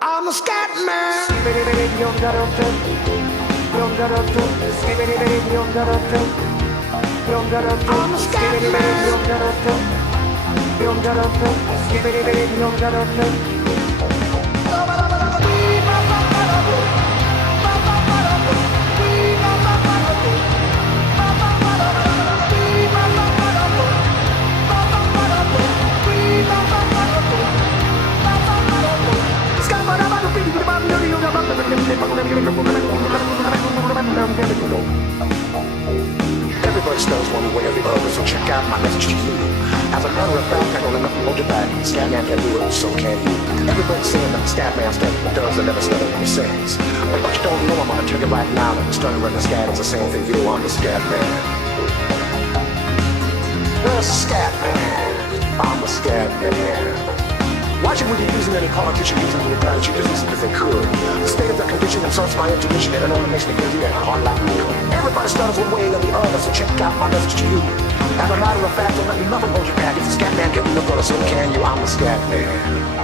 I'm a scat man. I'm a scat Everybody stutters one way or the other, so check out my message to you. As a matter of fact, I don't let nothing hold you back. Scatman can do it, so can you. Everybody's saying that the Scatman stuff does and never stutter when he sings. But what you don't know, I'm gonna tell you right now that the stutter and the scat is the same thing. You know, I'm the Scatman. The Scatman. I'm the Scatman. Why should we be using any politician using the advantage you just listen if they could? The state of the condition insults my intuition and it only makes me crazy and hard like wood. Everybody stutters one way or the other, so check out my message to you. As a matter of fact, don't let nothing hold you back. If the Scatman can do the brother, so can you. I'm the Scatman.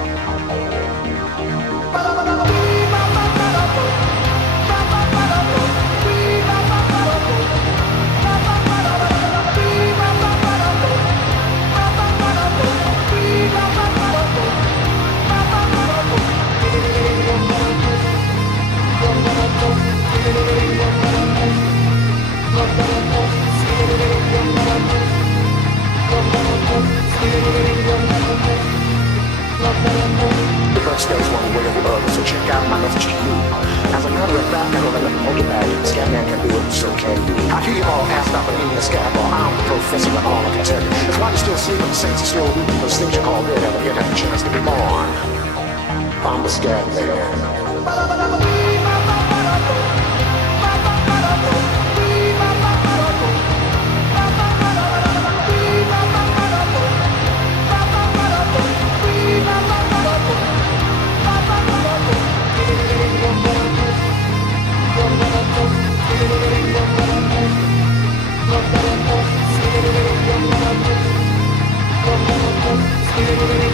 The bird stays one way or the other, so check out my message to you. As a matter of fact, I don't let nothing hold you back. Scatman can do it, so can you. I hear you all ask about the meaning of scat, well, I'm the professor and all I can tell you. It's why you're still sleeping, the saints are still weeping, those things you call dead haven't yet had a chance to be born. I'm the Scatman. Thank you.